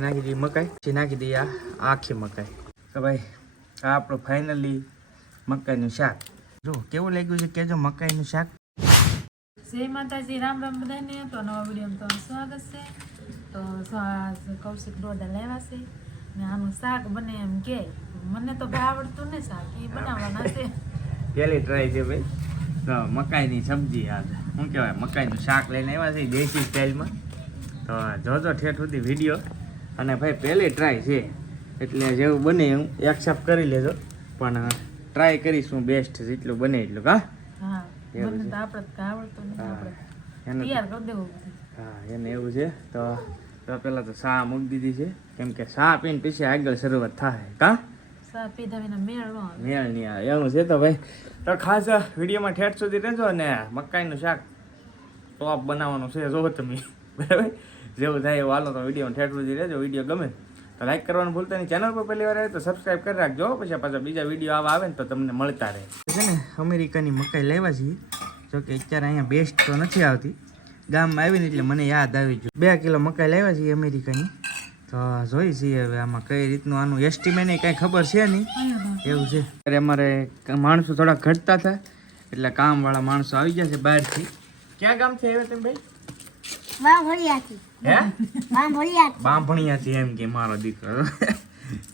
નાખી દઈએ મકાઈ, પછી નાખી દઈએ આખી મકાઈ. તો ભાઈ આ આપણું ફાઇનલી મકાઈનું શાક. જો કેવું લાગ્યું છે કેજો મકાઈનું શાક. જય માતાજી, રામ રામ બધાને. તો નવા વિડીયોમાં તમારું સ્વાગત છે. તો કૌશિક ડોડા લેવા છે ને આનું શાક બને એમ કે મને તો ભાઈ આવડતું ને શાક એ બનાવવાના છે. પહેલી ટ્રાય છે ભાઈ. તો મકાઈની સબ્જી આ શું કહેવાય મકાઈનું શાક લઈને આવ્યા છે દેશી સ્ટાઇલમાં. તો જોજો ઠેઠ સુધી વિડીયો. અને ભાઈ પહેલી ટ્રાય છે એટલે જેવું બને એવું એક્સેપ્ટ કરી લેજો. પણ ટ્રાય કરીશું બેસ્ટ જેટલું બને એટલું. હા મને તો આપણે આવડતું નથી, આપણે તૈયાર કરી દેવું. હા એને એવું છે. તો પેલા તો ચા મૂકી દીધી છે કેમ કે ચા પીને પછી આગળ શરૂઆત થાય. ચા પીધા વિના મેળ નહીં આવે એવું છે. તો ભાઈ તો ખાસ વિડીયોમાં ઠેઠ સુધી રહેજો. અને મકાઈનું શાક ટોપ બનાવવાનું છે જો તમે, બરાબર. જેવું થાય એવું હાલો તો વિડીયોમાં ઠેઠ સુધી રહેજો. વિડીયો ગમે તો લાઈક કરવાનું ભૂલતા નહીં. ચેનલ પર પહેલી વાર આવે તો સબસ્ક્રાઈબ કરી રાખજો. પછી પાછા બીજા વિડીયો આવા આવે ને તો તમને મળતા રહે. છે ને અમેરિકાની મકાઈ લેવા છીએ. જોકે અત્યારે અહીંયા બેસ્ટ તો નથી આવતી. ગામમાં આવીને એટલે મને યાદ આવી ગયું. 2 કિલો મકાઈ લેવા છીએ અમેરિકાની. તો જોઈ છીએ હવે આમાં કઈ રીતનું આનું એસ્ટિમેટ કાંઈ ખબર છે નહીં એવું છે. ત્યારે અમારે માણસો થોડા ઘટતા હતા એટલે કામવાળા માણસો આવી ગયા છે બહારથી. ક્યાં ગામથી આવ્યા તમે ભાઈ? બાંભણિયાથી. એમ કે મારો દીકરો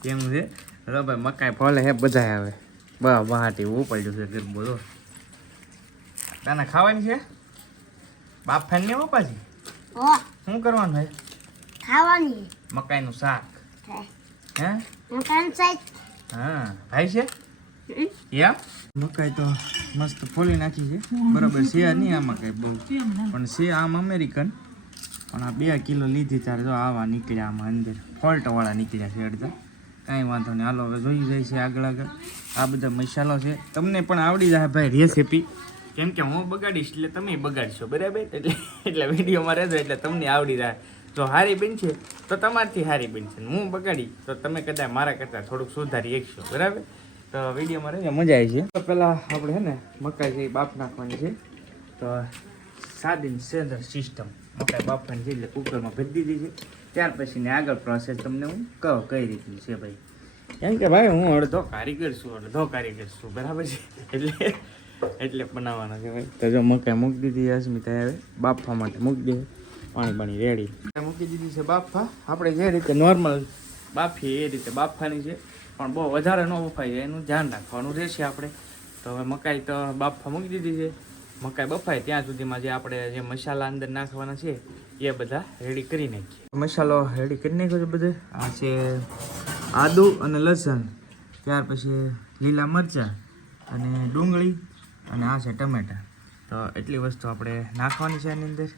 કેમ છે. તો ભાઈ મકાઈ ફળે હે બધા આવે બહાટી ઉપડ્યું છે ગરબો. તો તને ખાવાની છે બાપ ફાઈને પાછી શું કરવાનું ભાઈ? ખાવાની મકાઈનું શાક. હે મકાઈનું શાક. હા ભાઈ છે યા મકાઈ તો મસ્ત ફોલી નાખી છે. બરાબર છે નહીં આ મકાઈ બહુ પણ છે આમ અમેરિકન. પણ આ 2 કિલો લીધી ત્યારે જો આવા નીકળ્યા આમાં અંદર ફોલ્ટવાળા નીકળ્યા છે અડધા. કાંઈ વાંધો નહીં હાલો હવે જોઈ જાય છે આગળ આગળ. આ બધા મસાલો છે તમને પણ આવડી જાય ભાઈ રેસીપી. કેમ કે હું બગાડીશ એટલે તમે બગાડશો બરાબર. એટલે વિડીયોમાં રહેજો એટલે તમને આવડી જાય. જો હારી બનશે તો તમારથી હારી બનશે. હું બગાડી તો તમે કદાચ મારા કરતાં થોડુંક સુધારી એકશો બરાબર. તો વિડીયોમાં રહીને મજા આવી છે. તો પહેલાં આપણે છે ને મકાઈ છે બાફ નાખવાની છે. તો સાદી સેન્સર સિસ્ટમ મકાઈ બાફવાની છે એટલે કુકરમાં ભરી દીધી છે. ત્યાર પછીની આગળ પ્રોસેસ તમને હું કહું કઈ રીતની છે ભાઈ. કેમ કે ભાઈ હું અડધો કારીગર છું બરાબર છે. એટલે બનાવવાના છે ભાઈ. તો જો મકાઈ મૂકી દીધી અસ્મિતા હવે બાફવા માટે મૂકી દે. પાણી રેડી મૂકી દીધી છે બાફવા. આપણે જે રીતે નોર્મલ બાફીએ એ રીતે બાફવાની છે. પણ બહુ વધારે ન બફાઈ જાય એનું ધ્યાન રાખવાનું રહેશે આપણે. તો હવે મકાઈ તો બાફવા મૂકી દીધી છે. મકાઈ બફાય ત્યાં સુધીમાં જે આપણે જે મસાલા અંદર નાખવાના છે એ બધા રેડી કરી નાખીએ. મસાલો રેડી કરી નાખ્યો છે બધે. આ છે આદુ અને લસણ, ત્યાર પછી લીલા મરચાં અને ડુંગળી અને આ છે ટમેટા. તો એટલી વસ્તુ આપણે નાખવાની છે એની અંદર.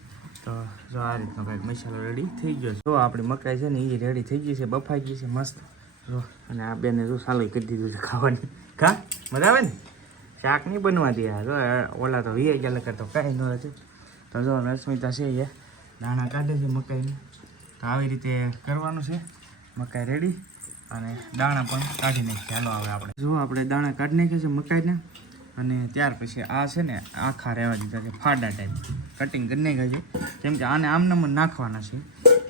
તો જો આ રીતનો કંઈક મસાલો રેડી થઈ ગયો છે. જો આપણી મકાઈ છે ને એ રેડી થઈ ગઈ છે, બફાઈ ગઈ છે મસ્ત. જો અને આ બેને જો સાલું કરી દીધું છે ખાવાની. મજા આવે ને? શાક નહીં બનવા દે જો ઓલા તો વીઆઈ ગયા લખર તો કાંઈ ન છે. તો જો રશ્મિતા છે એ દાણા કાઢે છે મકાઈને. તો આવી રીતે કરવાનું છે. મકાઈ રેડી અને દાણા પણ કાઢી નાખીએ. હાલો હવે આપણે જો આપણે દાણા કાઢી નાખ્યા છે મકાઈના. અને ત્યાર પછી આ છે ને આખા રહેવા દીધા છે ફાડા ટાઈપ કટિંગ કરી નાખ્યા છે. કેમ કે આને આમનામ નાખવાના છે.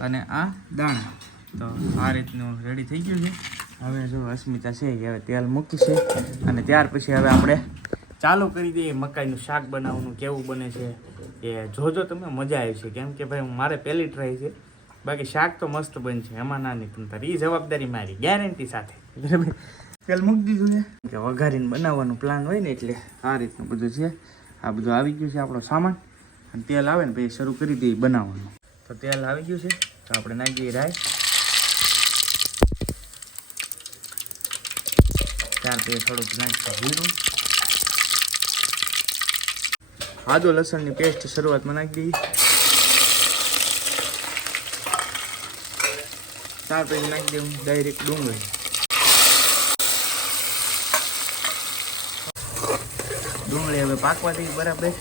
અને આ દાણા તો આ રીતનું રેડી થઈ ગયું છે. હવે જો અસ્મિતા છે હવે તેલ મૂકી છે. અને ત્યાર પછી હવે આપણે ચાલુ કરી દઈએ મકાઈનું શાક બનાવવાનું. કેવું બને છે એ જોજો તમે, મજા આવી છે. કેમ કે ભાઈ મારે પહેલી ટ્રાય છે. બાકી શાક તો મસ્ત બનશે એમાં ના નહીં તમતાર. એ જવાબદારી મારી ગેરંટી સાથે બરાબર. તેલ મૂકી દીધું છે કે વઘારીને બનાવવાનું પ્લાન હોય ને એટલે આ રીતનું બધું છે. આ બધું આવી ગયું છે આપણો સામાન. અને તેલ આવે ને પછી શરૂ કરી દઈએ બનાવવાનું. તો તેલ આવી ગયું છે તો આપણે નાખી દઈએ રાઈ. ત્યાર પછી થોડુંક નાખીએ જીરું. આદુ લસણની પેસ્ટ શરૂઆતમાં નાખી દઈએ. ત્યાર પછી નાખી દઉં ડાયરેક્ટ ડુંગળી. ડુંગળી હવે પાકવા દઈએ બરાબર.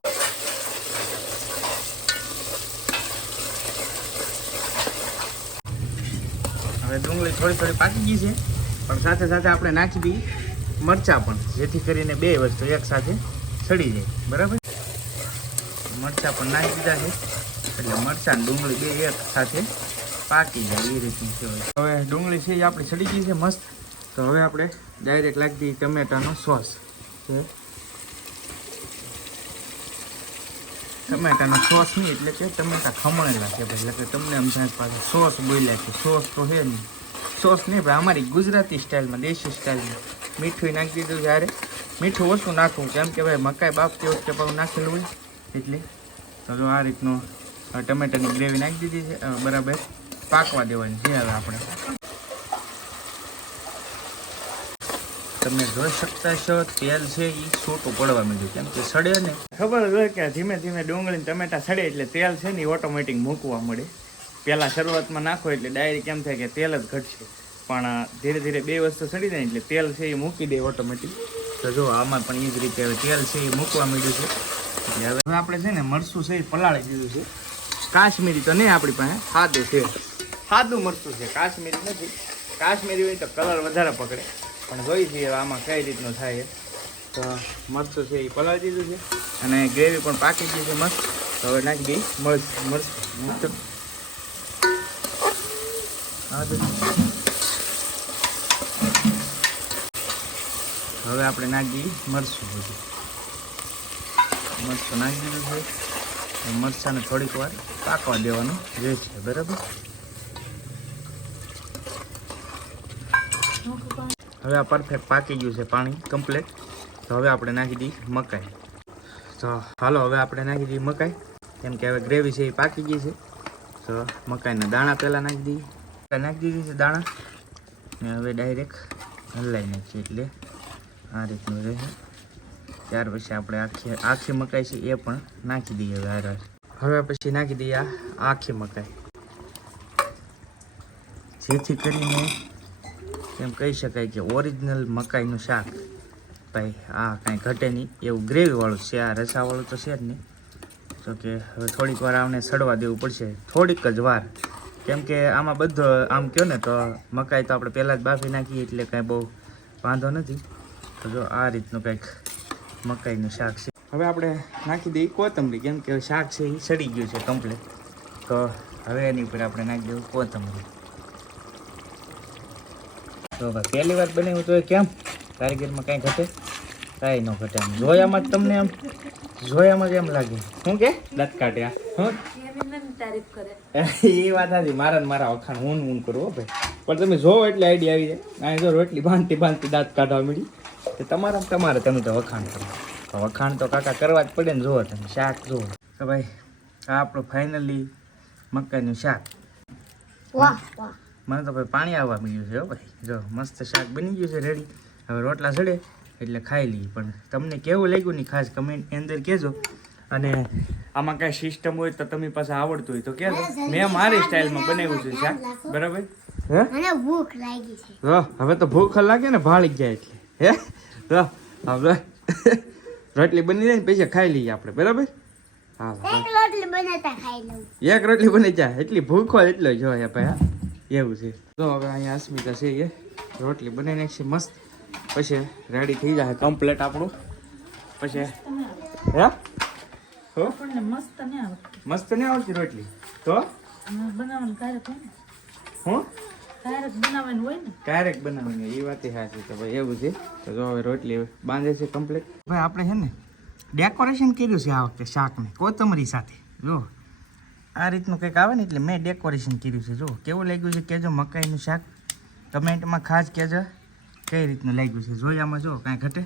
હવે ડુંગળી થોડી પાકી ગઈ છે. પણ સાથે સાથે આપણે નાખી દઈએ મરચાં પણ, જેથી કરીને 2 વસ્તુ એક સાથે સડી જાય બરાબર. મરચાં પણ નાખી દીધા છે એટલે મરચાં ડુંગળી 2 એક સાથે પાકી જાય એ રીતનું છે. હવે ડુંગળી છે એ આપણી સડી ગઈ છે મસ્ત. તો હવે આપણે ડાયરેક્ટ લાગી દઈએ ટમેટાનો સોસ છે. ટમેટાનો સોસ નહીં એટલે કે ટમેટા ખમણેલા છે ભાઈ, એટલે કે તમને આમ થાય પાછું સોસ બોલ્યા છે. સોસ તો છે નહીં, સોસ નહીં ભાઈ, અમારી ગુજરાતી સ્ટાઇલમાં, દેશી સ્ટાઇલમાં મીઠું નાખી દીધું. જ્યારે મીઠું ઓછું નાખવું કેમ કે ભાઈ મકાઈ બાફતી વખતે પાછું નાખેલું હોય એટલે. તો જો આ રીતનું ટમેટાની ગ્રેવી નાખી દીધી છે. બરાબર પાકવા દેવાની છે. હવે આપણે તમે જોઈ શકતા છો તેલ છે એ છૂટું પડવા માંડ્યું કેમ કે સડે ને ખબર જ હોય કે ધીમે ધીમે ડુંગળી ટમેટા સડે એટલે તેલ છે ને ઓટોમેટિક મૂકવા મળે. પહેલાં શરૂઆતમાં નાખો એટલે ડાયરેક્ટ કેમ થાય કે તેલ જ ઘટશે, પણ ધીરે ધીરે બે વસ્તુ સડી જાય એટલે તેલ છે એ મૂકી દે ઓટોમેટિક. તો જો આમાં પણ એ જ રીતે હવે તેલ છે એ મૂકવા માંડ્યું છે. એટલે હવે આપણે છે ને મરચું છે એ પલાળી દીધું છે. કાશ્મીરી તો નહીં આપણી પાસે, સાદું છે, સાદું મરચું છે, કાશ્મીરી નથી. કાશ્મીરી હોય તો કલર વધારે પકડે, પણ જોઈ છીએ આમાં કઈ રીતનું થાય. તો મરચું છે એ પલાળી દીધું છે અને ગ્રેવી પણ પાકી ગઈ છે મસ્ત. તો હવે નાખી દઈ મરચું. હવે આપણે નાખી દઈએ મરચું. બધું મરચું નાખી દીધું છે. મરચાંને થોડીક વાર પાકવા દેવાનું રહેશે. બરાબર. હવે આ પરફેક્ટ પાકી ગયું છે પાણી કમ્પ્લીટ. તો હવે આપણે નાખી દઈએ મકાઈ. તો હાલો હવે આપણે નાખી દઈએ મકાઈ કેમ કે હવે ગ્રેવી છે એ પાકી ગઈ છે. તો મકાઈના દાણા પહેલાં નાખી દઈએ. નાખી દીધી છે દાણા ને હવે ડાયરેક્ટ હલાવી નાખીએ એટલે આ રીતનું રહે. ત્યાર પછી આપણે આખી મકાઈ છે એ પણ નાખી દઈએ. હવે પછી નાખી દઈએ આ આખી મકાઈ, જેથી કરીને એમ કહી શકાય કે ઓરિજિનલ મકાઈનું શાક ભાઈ. આ કાંઈ ઘટે નહીં એવું ગ્રેવીવાળું છે. આ રસાવાળું તો છે જ નહીં. તો કે હવે થોડીક વાર આમને સડવા દેવું પડશે, થોડીક જ વાર. કેમ કે આમાં બધો આમ કહો ને તો મકાઈ તો આપણે પહેલાં જ બાફી નાખીએ એટલે કાંઈ બહુ વાંધો નથી. તો જો આ રીતનું કંઈક મકાઈનું શાક છે. હવે આપણે નાખી દઈએ કોથમરી કેમ કે શાક છે એ સડી ગયું છે કમ્પ્લીટ. તો હવે એની ઉપર આપણે નાખી દઈએ કોથમરી. તો ભાઈ પહેલી વાર બનાવ્યું તો કેમ કારીગરમાં કાંઈ ઘટે? કાંઈ ન ઘટે. આમ જોયામાં જ તમને આમ જોયામાં જ એમ લાગે શું કે દાંત કાઢ્યા. હું તારીફ કરે એ વાત હતી. મારા વખાણ હું કરું ભાઈ, પણ તમે જોવો એટલે આઈડિયા આવી જાય. આ જો રોટલી બાંધતી દાંત કાઢવા મળી તો તમારે તમે તો વખાણ કરો. તો વખાણ તો કાકા કરવા જ પડે ને. જુઓ તમે શાક જુઓ. તો ભાઈ આ આપણું ફાઇનલી મકાઈનું શાક. વાહ વાહ. મને તો ભાઈ પાણી આવવા મળ્યું છે. હો ભાઈ જો મસ્ત શાક બની ગયું છે રેડી. હવે રોટલા ચડે એટલે ખાઈ લઈએ. પણ તમને કેવું લાગ્યું નહીં ખાસ કમેન્ટની અંદર કહેજો. અને આમાં કાંઈ સિસ્ટમ હોય તો તમે પાસે આવડતું હોય તો કહેજો. મેં મારી સ્ટાઇલમાં બનાવ્યું છે શાક. બરાબર. હે મને ભૂખ લાગી છે. હવે તો ભૂખ લાગે ને ભાળી જાય એટલે. હે હવે રોટલી બની જાય ને પછી ખાઈ લઈએ આપણે. બરાબર. હા એક રોટલી બનાવતા ખાઈ લઉં. એક રોટલી બની જાય એટલી ભૂખ હોય એટલો જ હોય ભાઈ. હા એવું છે. તો હવે અહીંયા અસ્મિતા છે એ રોટલી બનાવી નાખશે મસ્ત. પછી રેડી થઈ જાય કમ્પ્લીટ આપણું. પછી હે આપણને મસ્ત નહીં આવડતું. મસ્ત નહીં આવડતી રોટલી તો બનાવવાનું ક્યારેક હોય ને, હું ક્યારેક બનાવવાનું હોય ને. ક્યારેક બનાવવાની એ વાત સાચી. તો ભાઈ એવું છે. તો જો હવે રોટલી બાંધે છે કમ્પ્લીટ. ભાઈ આપણે છે ને ડેકોરેશન કર્યું છે આ વખતે શાકને કોથમરી સાથે. જો આ રીતનું કંઈક આવે ને એટલે મેં ડેકોરેશન કર્યું છે. જો કેવું લાગ્યું છે કહેજો. મકાઈનું શાક કમેન્ટમાં ખાસ કહેજો કઈ રીતનું લાગ્યું છે. જોઈ આમાં જો કાંઈ ઘટે